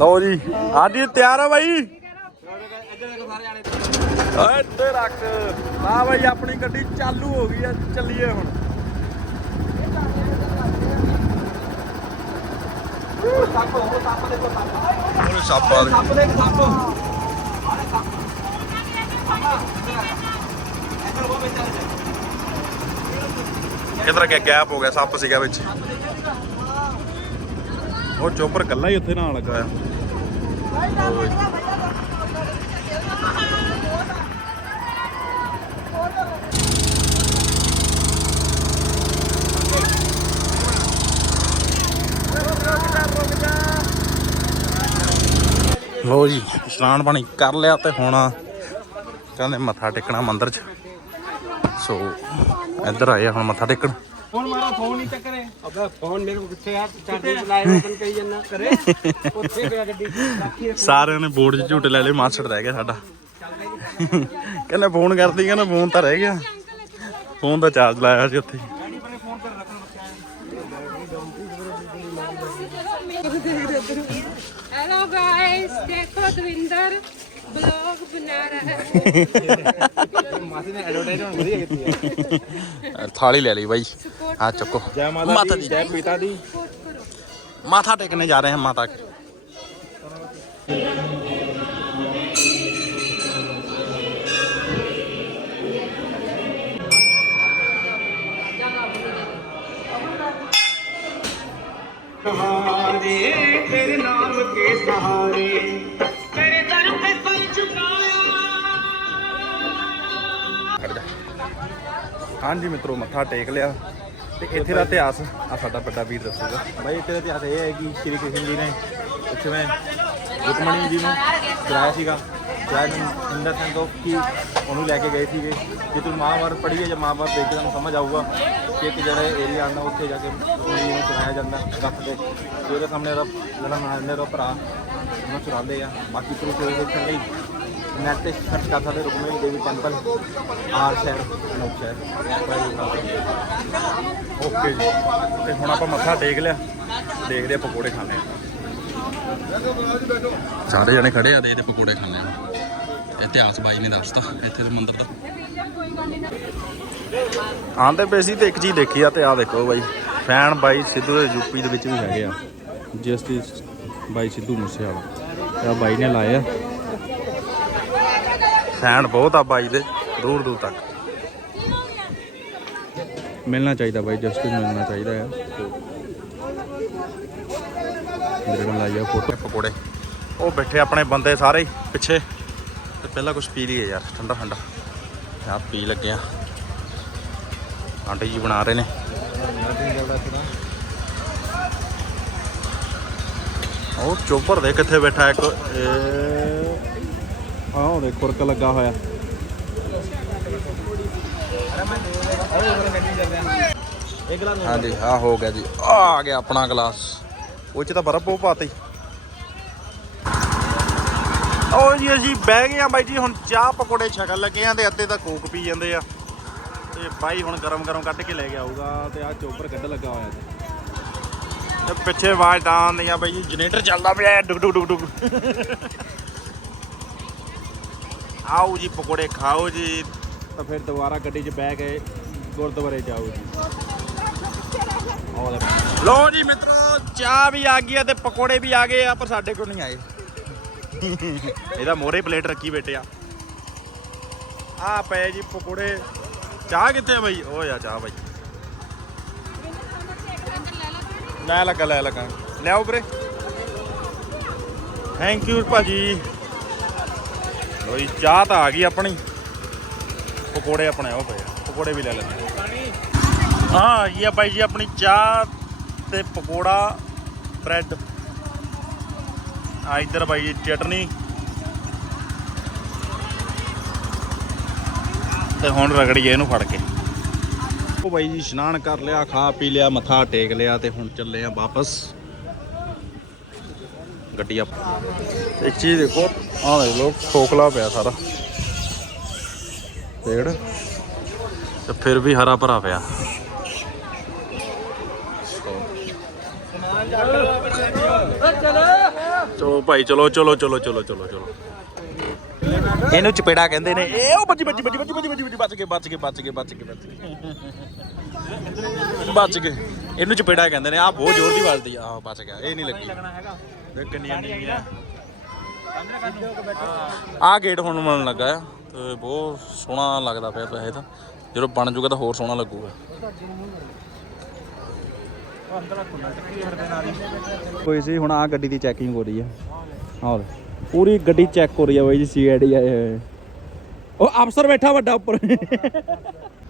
ਲਓ ਜੀ ਹਾਂਜੀ ਤਿਆਰ ਆ ਬਾਈ। ਓਏ ਇੱਥੇ ਰੱਖ। ਆ ਬਾਈ ਆਪਣੀ ਗੱਡੀ ਚਾਲੂ ਹੋ ਗਈ ਆ ਚੱਲੀਏ ਹੁਣ। ਸੱਪ ਉਹ ਸੱਪ ਸੱਪ ਦੇ ਸੱਪ ਕਿਧਰ ਗਿਆ ਗੈਪ ਹੋ ਗਿਆ? ਸੱਪ ਸੀਗਾ ਵਿੱਚ। ਉਹ ਚੋਪਰ ਕੱਲਾ ਹੀ ਉੱਥੇ ਨਾਲ ਲੱਗਾ ਆ। ਲੋ ਜੀ ਇਸ਼ਨਾਨ ਪਾਣੀ ਕਰ ਲਿਆ ਤੇ ਹੁਣ ਕਹਿੰਦੇ ਮੱਥਾ ਟੇਕਣਾ ਮੰਦਿਰ 'ਚ। ਸੋ ਇੱਧਰ ਆਏ ਹੁਣ ਮੱਥਾ ਟੇਕਣ। ਫੋਨ ਮਾਰਾ ਫੋਨ ਨਹੀਂ ਚੱਕਰੇ। ਅਬੇ ਫੋਨ ਮੇਰੇ ਕੋਲ ਕਿੱਥੇ ਆ? ਚਾਰਜਰ ਲਾਏ ਹੋਏ ਤਨ ਕਹੀ ਜੰਨਾ ਕਰੇ ਉੱਥੇ ਪਿਆ ਗੱਡੀ ਸਾਰਿਆਂ ਨੇ ਬੋਰਡ 'ਚ ਝੂਟੇ ਲੈ ਲਏ ਮਾਸੜ ਰਹਿ ਗਿਆ ਸਾਡਾ। ਕਹਿੰਦਾ ਫੋਨ ਕਰਦੀ ਕਹਿੰਦਾ ਫੋਨ ਤਾਂ ਰਹਿ ਗਿਆ। ਫੋਨ ਦਾ ਚਾਰਜ ਲਾਇਆ ਸੀ ਉੱਥੇ। गाइस देखो दविंदर ब्लॉग बना रहा है। मासी ने एडवर्टाइजमेंट थाली ले ली भाई। हाँ चुको। माता दी जय पिता दी। माथा टेकने जा रहे हैं माता। के सहारे तेरे दर पे सर झुकाया ਖੜ ਜਾ ਹਾਂਜੀ ਮਿੱਤਰੋ ਮੱਥਾ ਟੇਕ ਲਿਆ ਤੇ ਇੱਥੇ ਦਾ ਇਤਿਹਾਸ ਆ ਸਾਡਾ ਵੱਡਾ ਵੀਰ ਦੱਸੂਗਾ ਭਾਈ ਇੱਥੇ ਦਾ ਇਤਿਹਾਸ ਇਹ ਹੈ ਕਿ ਸ਼੍ਰੀ ਕ੍ਰਿਸ਼ਨ ਜੀ ਨੇ ਇੱਥੇ ਮੈਂ ਰੁਕਮਣੀ ਜੀ ਨੂੰ ਚੁਰਾਇਆ ਸੀਗਾ ਚੁਰਾਇਆ ਨੂੰ ਇੰਦਰ ਸਿੰਘ ਤੋਂ ਕਿ ਉਹਨੂੰ ਲੈ ਕੇ ਗਏ ਸੀਗੇ ਜੇ ਤੂੰ ਮਹਾਭਾਰਤ ਪੜ੍ਹੀ ਹੈ ਜਾਂ ਮਹਾਭਾਰਤ ਦੇਖ ਕੇ ਤੁਹਾਨੂੰ ਸਮਝ ਆਊਗਾ ਕਿ ਇੱਕ ਜਿਹੜਾ ਏਰੀਆ ਆਉਂਦਾ ਉੱਥੇ ਜਾ ਕੇ ਰੁਕਮਣੀ ਜੀ ਨੂੰ ਚੁਰਾਇਆ ਜਾਂਦਾ ਰੱਖ ਕੇ ਤੇ ਉਹਦੇ ਸਾਹਮਣੇ ਉਹਦਾ ਜਿਹੜਾ ਮਹਾਨੰਦਰ ਦਾ ਭਰਾ ਉਹਨੂੰ ਚੁਰਾਉਂਦੇ ਆ। ਬਾਕੀ ਤੂੰ ਕੋਈ ਦੇਖਣ ਲਈ ਨੈਟ ਤੇ ਸਰਚ ਕਰ ਸਕਦੇ ਰੁਕਮਣੀ ਦੇਵੀ ਟੈਂਪਲ ਆਰ ਸ਼ਹਿਰ ਅਨੂਪ ਸ਼ਹਿਰ ਓਕੇ ਜੀ। ਤੇ ਹੁਣ ਆਪਾਂ ਮੱਥਾ ਟੇਕ ਲਿਆ। ਦੇਖਦੇ ਆ ਪਕੌੜੇ ਖਾਣੇ ਸਾਰੇ ਜਣੇ ਖੜੇ ਆ ਤੇ ਇਹਦੇ ਪਕੌੜੇ ਖਾਣੇ ਆ। ਇਤਿਹਾਸ ਬਾਈ ਨੇ ਦੱਸਤਾ ਇੱਥੇ ਦੇ ਮੰਦਿਰ ਦਾ। ਆਂਦੇ ਪਏ ਸੀ ਤੇ ਇੱਕ ਚੀਜ਼ ਦੇਖੀ ਆ ਤੇ ਆ ਦੇਖੋ ਬਾਈ। ਫੈਨ ਬਾਈ ਸਿੱਧੂ ਦੇ ਯੂਪੀ ਦੇ ਵਿੱਚ ਵੀ ਹੈਗੇ ਆ। ਜਿਸ ਦੀ ਬਾਈ ਸਿੱਧੂ ਮੂਸੇਵਾਲਾ। ਆ ਬਾਈ ਨੇ ਲਾਏ ਆ। ਫੈਨ ਬਹੁਤ ਆ ਬਾਈ ਦੇ ਦੂਰ ਦੂਰ ਤੱਕ। ਮਿਲਣਾ ਚਾਹੀਦਾ ਬਾਈ ਜਸਟਿਸ ਮਿਲਣਾ ਚਾਹੀਦਾ ਆ। ਮੇਰੇ ਨਾਲ ਲਾਇਆ ਫੋਟੋ ਪਕੌੜੇ ਉਹ ਬੈਠੇ ਆਪਣੇ ਬੰਦੇ ਸਾਰੇ ਪਿੱਛੇ। ਤੇ ਪਹਿਲਾਂ ਕੁਝ ਪੀ ਲਈਏ ਯਾਰ ਠੰਡਾ ਠੰਡਾ। ਆ ਪੀ ਲੱਗਿਆ ਆਂਟੀ ਜੀ ਬਣਾ ਰਹੇ ਨੇ। ਉਹ ਚੋਪਰ ਦੇ ਕਿੱਥੇ ਬੈਠਾ ਇੱਕ। ਇਹ ਆਹ ਉਹਦੇ ਕੁਰਕ ਲੱਗਾ ਹੋਇਆ। ਹਾਂਜੀ ਆ ਹੋ ਗਿਆ ਜੀ। ਆ ਆ ਗਿਆ ਆਪਣਾ ਗਲਾਸ। ਉਹ ਚ ਤਾਂ ਬਰਫ਼ ਬਹੁਤ ਪਾਤੀ। ਉਹ ਜੀ, ਅਸੀਂ ਬਹਿ ਗਏ ਆ ਬਾਈ ਜੀ, ਹੁਣ ਚਾਹ ਪਕੌੜੇ ਛਕਣ ਲੱਗੇ ਆ ਤੇ ਅੱਧੇ ਤਾਂ ਕੋਕ ਪੀ ਜਾਂਦੇ ਆ। ਤੇ ਬਾਈ ਹੁਣ ਗਰਮ ਗਰਮ ਕੱਢ ਕੇ ਲੈ ਕੇ ਆਊਗਾ ਤੇ ਆ ਚੋਪਰ ਕੱਢ ਲੱਗਾ ਹੋਇਆ ਜੀ। ਤੇ ਪਿੱਛੇ ਆਵਾਜ਼ ਤਾਂ ਆਉਂਦੀ ਆ ਬਾਈ ਜੀ, ਜਨਰੇਟਰ ਚੱਲਦਾ ਪਿਆ ਡੁਕ ਡੁਕ ਡੁਕ ਡੁਕ। ਆਓ ਜੀ, ਪਕੌੜੇ ਖਾਓ ਜੀ। ਤਾਂ ਫਿਰ ਦੁਬਾਰਾ ਗੱਡੀ 'ਚ ਬਹਿ ਕੇ ਗੁਰਦੁਆਰੇ ਜਾਓ ਜੀ। ਲੋ ਜੀ ਮਿੱਤਰੋ, ਚਾਹ ਵੀ ਆ ਗਈ ਆ ਤੇ ਪਕੌੜੇ ਵੀ ਆ ਗਏ ਆ, ਪਰ ਸਾਡੇ ਕੋਲ ਨਹੀਂ ਆਏ। ਇਹਦਾ ਮੋਰੇ ਪਲੇਟ ਰੱਖੀ ਬੈਠੇ ਆ। ਆ ਪਏ ਜੀ ਪਕੌੜੇ। ਚਾਹ ਕਿੱਥੇ ਆ ਬਾਈ? ਓ ਯਾ ਚਾਹ ਬਾਈ। ਲੈ ਲੱਗਾ ਲੈ ਲੱਗਾ। ਲਿਆਓ ਵੀਰੇ। ਥੈਂਕ ਯੂ ਭਾਜੀ। ਲੋ ਜੀ ਚਾਹ ਤਾਂ ਆ ਗਈ ਆਪਣੀ। ਪਕੌੜੇ ਆਪਣੇ ਉਹ ਪਏ ਪਕੌੜੇ ਵੀ ਲੈ ਲੈਂਦੇ ਹਾਂ ਇਹ ਆ ਬਾਈ ਜੀ, ਆਪਣੀ ਚਾਹ ਤੇ ਪਕੌੜਾ, ਬ੍ਰੈਡ। ਆ ਇੱਧਰ ਬਾਈ ਜੀ, ਚਟਨੀ। ਤੇ ਹੁਣ ਰਗੜੀਏ ਇਹਨੂੰ ਫੜ ਕੇ। ਉਹ ਬਾਈ ਜੀ, ਇਸ਼ਨਾਨ ਕਰ ਲਿਆ, ਖਾ ਪੀ ਲਿਆ, ਮੱਥਾ ਟੇਕ ਲਿਆ ਤੇ ਹੁਣ ਚੱਲੇ ਆ ਵਾਪਸ। ਗੱਡੀ ਆ ਇੱਕ ਚੀਜ਼ ਦੇਖੋ, ਆਹ ਦੇਖ ਲੋ ਖੋਖਲਾ ਪਿਆ ਸਾਰਾ। ਪੇੜ। ਤੇ ਫਿਰ ਵੀ ਹਰਾ ਭਰਾ ਪਿਆ। ਚਲੋ ਭਾਈ, ਚਲੋ ਚਲੋ ਚਲੋ ਚਲੋ ਚਲੋ ਚਲੋ। ਇਹਨੂੰ ਚਪੇੜਾ ਕਹਿੰਦੇ ਨੇ। ਇਹ ਉਹ ਬੱਜੀ ਬੱਜੀ ਬੱਜੀ ਬੱਜੀ ਬੱਜੀ ਬੱਜੀ ਬੱਜੀ ਬਚ ਕੇ ਬਚ ਕੇ ਬਚ ਕੇ ਬਚ ਕੇ ਬਚ ਕੇ। ਇਹਨੂੰ ਚਪੇੜਾ ਕਹਿੰਦੇ ਨੇ। ਆ ਬਹੁਤ ਜ਼ੋਰ ਦੀ ਵੱਜਦੀ ਆ। ਆਹ ਬਚ ਗਿਆ। ਇਹ ਨਹੀਂ ਲੱਗੀ। ਦੇਖ ਆ ਗੇਟ ਹੁਣ ਮਨ ਲੱਗਾ ਆ। ਤੇ ਬਹੁਤ ਸੋਹਣਾ ਲੱਗਦਾ ਪਿਆ ਵੈਸੇ ਤਾਂ। ਜਦੋਂ ਬਣ ਜੂਗਾ ਤਾਂ ਹੋਰ ਸੋਹਣਾ ਲੱਗੂਗਾ। ਕੋਈ ਸੀ ਹੁਣ ਆ ਗੱਡੀ ਦੀ ਚੈਕਿੰਗ ਹੋ ਰਹੀ ਹੈ ਹਾਂ ਪੂਰੀ ਗੱਡੀ ਚੈੱਕ ਹੋ ਰਹੀ ਹੈ ਬਾਈ ਜੀ ਸੀਆਈਡੀ ਆਏ ਹੋਏ। ਉਹ ਅਫਸਰ ਬੈਠਾ ਵੱਡਾ ਉੱਪਰ।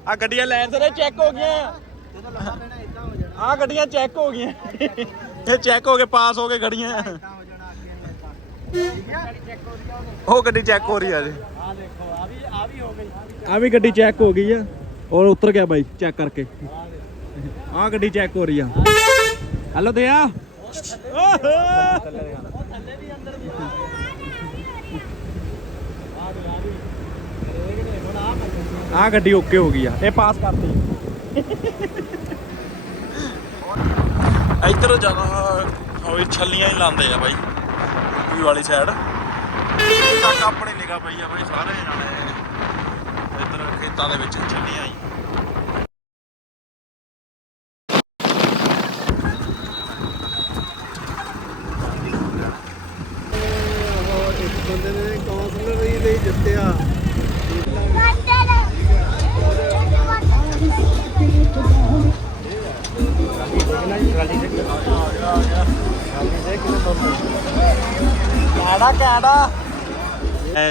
ਆ ਗੱਡੀਆਂ ਲੈਣ ਤੇ ਚੈੱਕ ਹੋ ਗਈਆਂ। ਆ ਗੱਡੀਆਂ ਚੈੱਕ ਹੋ ਗਈਆਂ। ਇਹ ਚੈੱਕ ਹੋ ਕੇ ਪਾਸ ਹੋ ਕੇ ਗੱਡੀਆਂ ਉਹ ਗੱਡੀ ਚੈੱਕ ਹੋ ਰਹੀ ਆ ਜੀ। ਆ ਵੀ ਗੱਡੀ ਚੈੱਕ ਹੋ ਗਈ ਆ। ਔਰ ਉਤਰ ਗਿਆ ਬਾਈ ਚੈੱਕ ਕਰਕੇ। ਆ ਗੱਡੀ ਚੈੱਕ ਹੋ ਰਹੀ ਆ। ਹੈਲੋ ਦਿਆ ਆ ਗੱਡੀ ਓਕੇ ਹੋ ਗਈ ਆ। ਇਹ ਪਾਸ ਕਰਤੀ। ਇੱਧਰ ਜ਼ਿਆਦਾ ਹੋਈ ਛੱਲੀਆਂ ਹੀ ਲਾਉਂਦੇ ਆ ਬਾਈ ਯੂਪੀ ਵਾਲੀ ਸਾਈਡ ਤੱਕ ਆਪਣੀ ਨਿਗਾਹ ਪਈ ਆ ਬਾਈ, ਸਾਰੇ ਜਾਣੇ ਇੱਧਰ ਖੇਤਾਂ ਦੇ ਵਿੱਚ ਛੱਲੀਆਂ ਹੀ।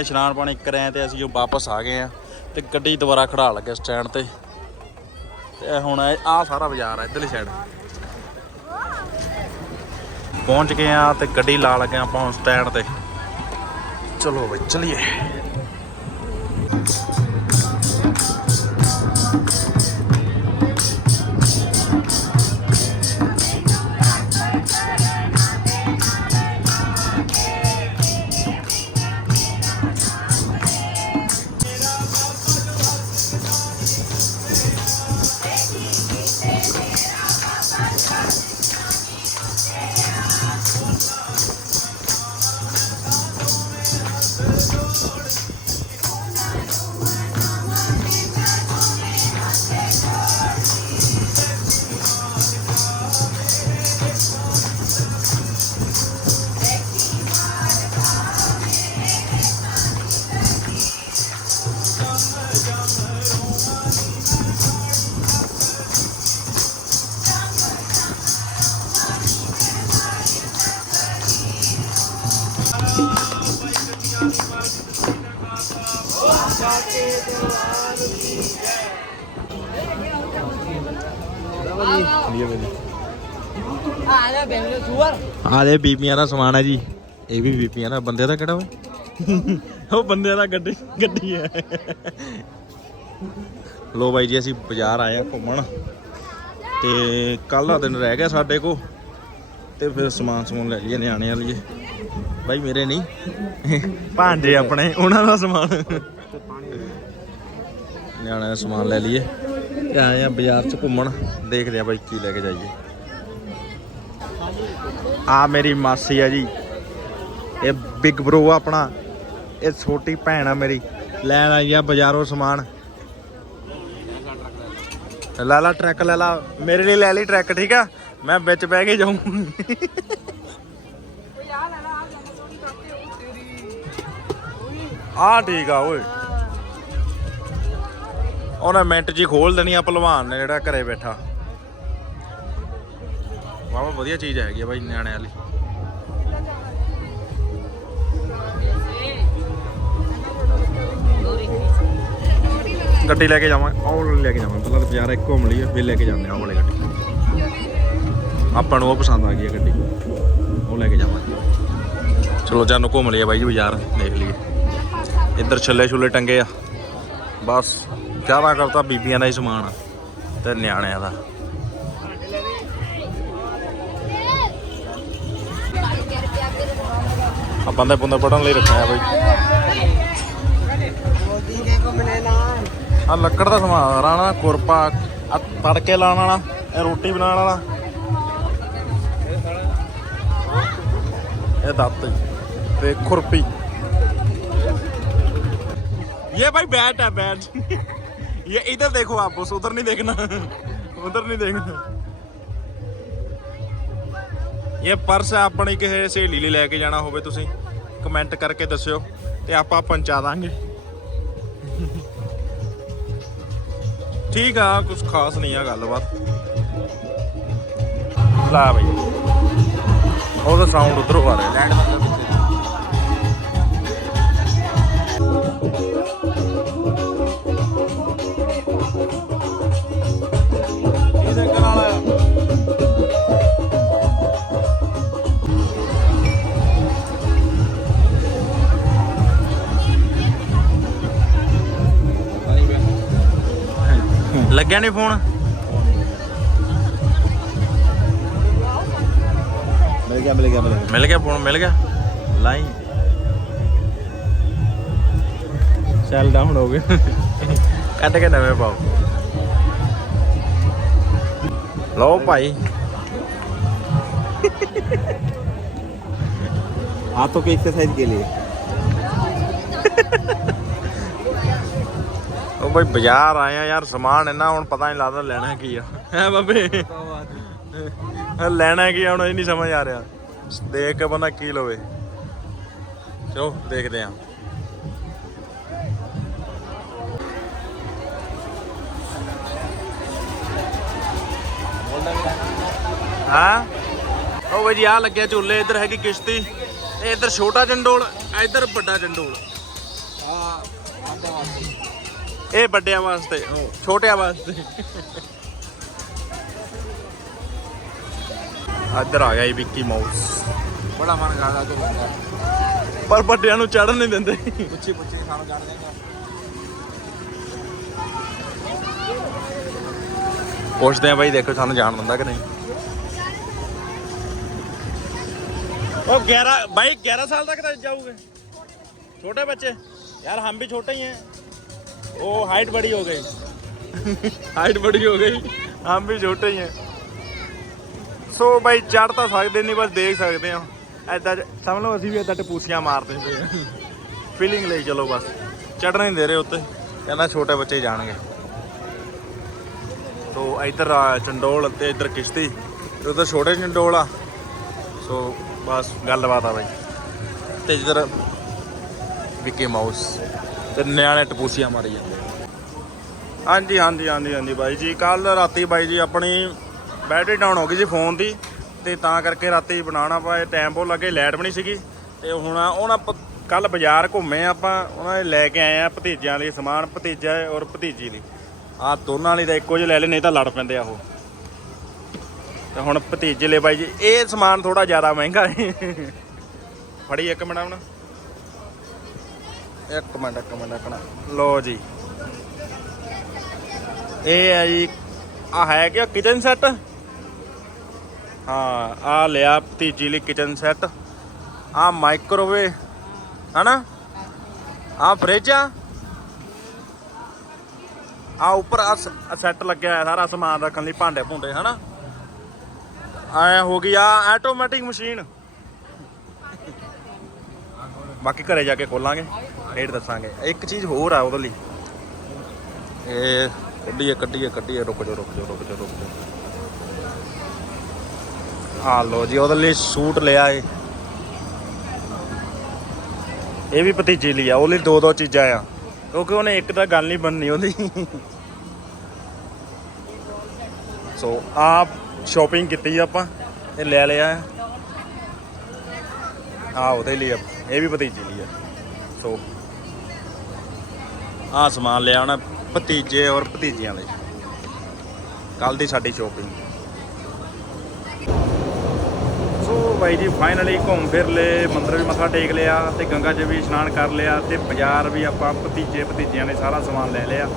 ਇਸ਼ਨਾਨ ਪਾਣੀ ਕਰਿਆ ਤੇ ਅਸੀਂ ਜੋ ਵਾਪਸ ਆ ਗਏ ਆ ਤੇ ਗੱਡੀ ਦੁਬਾਰਾ ਖੜਾ ਲੱਗੇ ਸਟੈਂਡ ਤੇ। ਤੇ ਹੁਣ ਆ ਸਾਰਾ ਬਾਜ਼ਾਰ ਆ, ਇਧਰਲੀ ਸਾਈਡ ਪਹੁੰਚ ਗਏ ਆ ਤੇ ਗੱਡੀ ਲਾ ਲੱਗੇ ਆਪਾਂ ਹੁਣ ਸਟੈਂਡ ਤੇ। ਚਲੋ ਬਈ, ਚਲੀਏ। ਆ ਦੇ ਬੀਬੀਆਂ ਦਾ ਸਮਾਨ ਹੈ ਜੀ। ਇਹ ਵੀ ਬੀਬੀਆਂ ਦਾ ਬੰਦੇ ਦਾ ਕਿਹੜਾ ਵਾ? ਉਹ ਬੰਦੇ ਦਾ ਗੱਡੀ ਗੱਡੀ ਹੈ। ਲੋ ਬਾਈ ਜੀ, ਅਸੀਂ ਬਾਜ਼ਾਰ ਆਏ ਆ ਘੁੰਮਣ। ਤੇ ਕੱਲ ਦਾ ਦਿਨ ਰਹਿ ਗਿਆ ਸਾਡੇ ਕੋ ਤੇ ਫਿਰ ਸਮਾਨ ਸਮੂਨ ਲੈ ਲਈਏ ਨਿਆਣਿਆਂ ਲਈ ਬਾਈ, ਮੇਰੇ ਨਹੀਂ। ਭਾਂਜੇ ਆਪਣੇ, ਉਹਨਾਂ ਦਾ ਸਮਾਨ। ਨਿਆਣਿਆਂ ਦਾ ਸਮਾਨ ਲੈ ਲਈਏ। ਤੇ ਆਏ ਆ ਬਾਜ਼ਾਰ 'ਚ ਘੁੰਮਣ। ਦੇਖਦੇ ਆ ਬਾਈ ਕੀ ਲੈ ਕੇ ਜਾਈਏ। ਆ ਮੇਰੀ ਮਾਸੀ ਆ ਜੀ। ਇਹ ਬਿਗ ਬ੍ਰੋ ਆ ਆਪਣਾ। ਇਹ ਛੋਟੀ ਭੈਣ ਆ ਮੇਰੀ। ਲੈਣ ਆਈ ਆ ਬਾਜ਼ਾਰੋਂ ਸਮਾਨ। ਲੈ ਲਾ ਟਰੱਕ ਲੈ ਲਾ। ਮੇਰੇ ਲਈ ਲੈ ਲਈ ਟਰੱਕ ਠੀਕ ਆ? ਮੈਂ ਵਿੱਚ ਬਹਿ ਕੇ ਜਾਊਂ। ਆ ਠੀਕ ਆ ਓਏ। ਉਹਨੇ ਮਿੰਟ ਜੀ ਖੋਲ ਦੇਣੀ ਆ, ਭਲਵਾਨ ਨੇ ਜਿਹੜਾ ਘਰੇ ਬੈਠਾ। ਵਾਹ ਵਧੀਆ ਚੀਜ਼ ਹੈਗੀ ਆ ਬਾਈ ਨਿਆਣਿਆਂ ਲਈ ਗੱਡੀ ਲੈ ਕੇ ਜਾਵਾਂਗੇ ਉਹ ਲੈ ਕੇ ਜਾਵਾਂ ਪਹਿਲਾਂ ਤਾਂ ਬਾਜ਼ਾਰ ਇੱਕ ਘੁੰਮ ਲਈਏ ਫਿਰ ਲੈ ਕੇ ਜਾਂਦੇ ਆ ਉਹ ਵਾਲੀ ਗੱਡੀ। ਆਪਾਂ ਨੂੰ ਉਹ ਪਸੰਦ ਆ ਗਈ ਹੈ ਗੱਡੀ, ਉਹ ਲੈ ਕੇ ਜਾਵਾਂਗੇ। ਚਲੋ ਜਾਨੂੰ ਘੁੰਮ ਲਈਏ ਬਾਈ ਜੀ ਬਾਜ਼ਾਰ, ਦੇਖ ਲਈਏ। ਇੱਧਰ ਛੱਲੇ ਛੁੱਲੇ ਟੰਗੇ ਆ। ਬਸ ਜ਼ਿਆਦਾ ਕਰਤਾ ਬੀਬੀਆਂ ਦਾ ਹੀ ਸਮਾਨ ਆ, ਤੇ ਨਿਆਣਿਆਂ ਦਾ। ਆਪਾਂ ਦੇ ਪੁੰਦੇ ਪੜਨ ਲਈ ਰੱਖਿਆ ਆ ਬਾਈ ਆ ਲੱਕੜ ਦਾ ਸਮਾਨ ਰਾਣਾ ਕੁਰਪਾ ਆ ਤੜਕੇ ਲਾਉਣ ਵਾਲਾ ਇਹ ਰੋਟੀ ਬਣਾਉਣ ਵਾਲਾ ਇਹ ਦਾਤ ਤੇ खुरपी ये भाई बैट है बैट ये इधर देखो आप बस उधर नहीं देखना उधर नहीं देखना ਇਹ ਪਰਸ ਆਪਣੀ ਕਿਸੇ ਸਹੇਲੀ ਲਈ ਲੈ ਕੇ ਜਾਣਾ ਹੋਵੇ ਤੁਸੀਂ ਕਮੈਂਟ ਕਰਕੇ ਦੱਸਿਓ ਤੇ ਆਪਾਂ ਪਹੁੰਚਾ ਦਾਂਗੇ। ਠੀਕ ਆ ਕੁਝ ਖਾਸ ਨਹੀਂ ਆ ਗੱਲਬਾਤ। ਲਾ ਬਈ। ਉਹਦਾ ਸਾਊਂਡ ਉਧਰੋਂ ਆ ਰਿਹਾ। ਲੈਂਡ ਮਤਲਬ ਲੱਗਿਆ ਨਹੀਂ ਫੋਨ ਮਿਲ ਗਿਆ ਮਿਲ ਗਿਆ ਮਿਲ ਗਿਆ ਮਿਲ ਗਿਆ ਫੋਨ ਮਿਲ ਗਿਆ ਲਾਈ ਸੈਲ ਡਾਊਨ ਹੋ ਗਏ ਕੱਢ ਕੇ ਨਵੇਂ ਪਾਓ ਲਓ ਭਾਈ हाथों के एक्सरसाइज के लिए ਉਹ ਬਈ ਬਾਜ਼ਾਰ ਆਏ ਆ ਯਾਰ ਸਮਾਨ ਇੰਨਾ ਹੁਣ ਪਤਾ ਨਹੀਂ ਲੱਗਦਾ ਲੈਣਾ ਕੀ ਆ। ਹੈ ਬਾਬੇ? ਲੈਣਾ ਕੀ ਆ ਹੁਣ ਇਹ ਨਹੀਂ ਸਮਝ ਆ ਰਿਹਾ। ਦੇਖ ਕੇ ਬੰਦਾ ਕੀ ਲਵੇ। ਚਲੋ ਦੇਖਦੇ ਆ। ਹਾਂ? ਉਹ ਬਾਈ ਜੀ ਆ ਲੱਗਿਆ ਝੂਲੇ ਇੱਧਰ ਹੈਗੀ ਕਿਸ਼ਤੀ। ਤੇ ਇੱਧਰ ਛੋਟਾ ਜੰਡੋਲ ਇੱਧਰ ਵੱਡਾ ਜੰਡੋਲ ਇਹ ਵੱਡਿਆਂ ਵਾਸਤੇ ਛੋਟਿਆਂ ਵਾਸਤੇ। ਇੱਧਰ ਆ ਗਿਆ ਵਿੱਕੀ ਮਾਊਸ। ਬੜਾ ਮਨ ਕਰਦਾ ਤੋਂ ਪਰ ਵੱਡਿਆਂ ਨੂੰ ਚੜਨ ਨਹੀਂ ਦਿੰਦੇ। ਪੁੱਛੀ ਪੁੱਛੀ ਸਾਨੂੰ ਚੜ ਦਿੰਦੇ ਪੁੱਛਦੇ ਆ ਬਾਈ ਦੇਖੋ ਸਾਨੂੰ ਜਾਣ ਦਿੰਦਾ ਕਿ ਨਹੀਂ। ਉਹ 11 ਬਾਈ 11 ਸਾਲ ਤੱਕ ਤਾਂ ਜਾਊਗੇ। ਛੋਟੇ ਬੱਚੇ। ਯਾਰ ਹਮ ਵੀ ਛੋਟੇ ਹੀ ਹੈ। वो हाइट बड़ी हो गई हाइट बड़ी हो गई हम भी छोटे ही हैं ਸੋ ਬਾਈ ਚੜ ਤਾਂ ਸਕਦੇ ਨਹੀਂ ਬਸ ਦੇਖ ਸਕਦੇ ਆ ਐਦਾਂ ਸਮਝ ਲਓ ਅਸੀਂ ਵੀ ਐਦਾਂ ਟਪੂਸੀਆਂ ਮਾਰਦੇ ਪਏ ਆ ਫੀਲਿੰਗ ਲਈ ਚਲੋ ਬਸ ਚੜਨ ਨਹੀਂ ਦੇ ਰਹੇ ਉੱਤੇ ਕਹਿੰਦਾ ਛੋਟੇ ਬੱਚੇ ਹੀ ਜਾਣਗੇ ਸੋ ਇੱਧਰ ਆ ਚੰਡੋਲ ਤੇ ਇੱਧਰ ਕਿਸ਼ਤੀ ਤੇ ਉਧਰ ਛੋਟੇ ਚੰਡੋਲ ਆ ਸੋ ਬਸ ਗੱਲਬਾਤ ਆ ਬਾਈ ਤੇ ਇੱਧਰ ਵਿੱਕੀ ਮਾਊਸ ਤੇ ਨਿਆਣੇ ਟਪੂਸੀਆਂ ਮਾਰੀ ਜਾਂਦੇ। ਹਾਂਜੀ ਹਾਂਜੀ ਹਾਂਜੀ ਹਾਂਜੀ ਬਾਈ ਜੀ। ਕੱਲ ਰਾਤੀ ਬਾਈ ਜੀ ਆਪਣੀ ਬੈਟਰੀ ਡਾਊਨ ਹੋ ਗਈ ਸੀ ਫੋਨ ਦੀ ਤੇ ਤਾਂ ਕਰਕੇ ਰਾਤੀ ਬਣਾਉਣਾ ਪਏ ਟਾਈਮ ਬਹੁਤ ਲੱਗੇ ਲਾਈਟ ਵੀ ਨਹੀਂ ਸੀਗੀ। ਤੇ ਹੁਣ ਉਹਨਾਂ ਕੱਲ ਬਾਜ਼ਾਰ ਘੁੰਮੇ ਆਪਾਂ, ਉਹਨਾਂ ਦੇ ਲੈ ਕੇ ਆਏ ਆ ਭਤੀਜਿਆਂ ਲਈ ਸਮਾਨ, ਭਤੀਜਾ ਔਰ ਭਤੀਜੀ ਲਈ। ਆ ਦੋਨਾਂ ਲਈ ਤਾਂ ਇੱਕੋ ਜਿਹੇ ਲੈ ਲੈ ਨਹੀਂ ਤਾਂ ਲੜ ਪੈਂਦੇ ਆ ਉਹ। ਤੇ ਹੁਣ ਭਤੀਜੇ ਲਈ ਬਾਈ ਜੀ, ਇਹ ਸਮਾਨ ਥੋੜਾ ਜ਼ਿਆਦਾ ਮਹਿੰਗਾ ਹੈ। ਫੜੀ ਇੱਕ ਮਿੰਟ ਹੁਣ ਇੱਕ ਮਿੰਟ ਇੱਕ ਮਿੰਟ, ਇੱਕ ਲੋ ਜੀ। ਇਹ ਹੈ ਜੀ, ਆ ਹੈ ਕਿ ਕਿਚਨ ਸੈੱਟ ਹਾਂ, ਆ ਲਿਆ ਭਤੀਜੀ ਲਈ ਕਿਚਨ ਸੈੱਟ ਆ ਮਾਈਕ੍ਰੋਵੇਵ ਹਨਾ? ਆ ਫ੍ਰਿਜ ਆ। ਆ ਉੱਪਰ ਆ ਸੈੱਟ ਲੱਗਿਆ ਹੋਇਆ ਸਾਰਾ ਸਮਾਨ ਰੱਖਣ ਲਈ ਭਾਂਡੇ ਭੁੰਡੇ ਹਨਾ? ਐ ਹੋ ਗਈ ਆ ਆਟੋਮੈਟਿਕ ਮਸ਼ੀਨ ਬਾਕੀ ਘਰੇ ਜਾ ਕੇ ਖੋਲਾਂਗੇ ਫੇਰ ਦੱਸਾਂਗੇ। ਇੱਕ ਚੀਜ਼ ਹੋਰ ਆ ਉਹਦੇ ਲਈ। ਇਹ ਕੱਢੀਏ ਕੱਢੀਏ ਕੱਢੀਏ, ਰੁਕ ਜਾ ਰੁਕ ਜਾ ਰੁਕ ਜਾ ਰੁਕ ਜਾ ਆ ਲੋ ਜੀ, ਉਹਦੇ ਲਈ ਸੂਟ ਲਿਆ ਏ। ਇਹ ਵੀ ਭਤੀਜੀ ਲਈ ਆ ਉਹਦੇ ਲਈ ਦੋ ਦੋ ਚੀਜ਼ਾਂ ਆ। ਕਿਉਂਕਿ ਉਹਨੇ ਇੱਕ ਤਾਂ ਗੱਲ ਨਹੀਂ ਬਣਨੀ ਉਹਦੀ। ਸੋ ਆਪ ਸ਼ਾਪਿੰਗ ਕੀਤੀ ਆਪਾਂ, ਇਹ ਲੈ ਲਿਆ। ਆ ਉਹਦੇ ਲਈ ਆਪਾਂ ਇਹ ਵੀ ਭਤੀਜੀ ਲਈ ਆ। ਸੋ ਆ ਸਮਾਨ ਲਿਆ ਉਹਨਾਂ ਭਤੀਜੇ ਔਰ ਭਤੀਜੀਆਂ ਲਈ। ਕੱਲ ਦੀ ਸਾਡੀ ਸ਼ਾਪਿੰਗ ਸੋ ਬਾਈ ਜੀ ਫਾਈਨਲੀ ਘੁੰਮ ਫਿਰ ਲਏ, ਮੰਦਰ ਵੀ ਮੱਥਾ ਟੇਕ ਲਿਆ ਤੇ ਗੰਗਾ 'ਚ ਵੀ ਇਸ਼ਨਾਨ ਕਰ ਲਿਆ ਤੇ ਬਾਜ਼ਾਰ ਵੀ ਆਪਾਂ ਭਤੀਜੇ ਭਤੀਜਿਆਂ ਨੇ ਸਾਰਾ ਸਮਾਨ ਲੈ ਲਿਆ।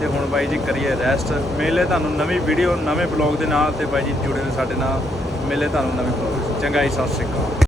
ਤੇ ਹੁਣ ਬਾਈ ਜੀ ਕਰੀਏ ਰੈਸਟ ਮਿਲੇ ਤੁਹਾਨੂੰ ਨਵੀਂ ਵੀਡੀਓ ਨਵੇਂ ਬਲੌਗ ਦੇ ਨਾਲ ਤੇ ਬਾਈ ਜੀ ਜੁੜੇ ਨੇ ਸਾਡੇ ਨਾਲ। ਮਿਲੇ ਤੁਹਾਨੂੰ ਨਵੇਂ ਬਲੌਗ ਚੰਗਾ ਜੀ, ਸਤਿ ਸ਼੍ਰੀ ਅਕਾਲ।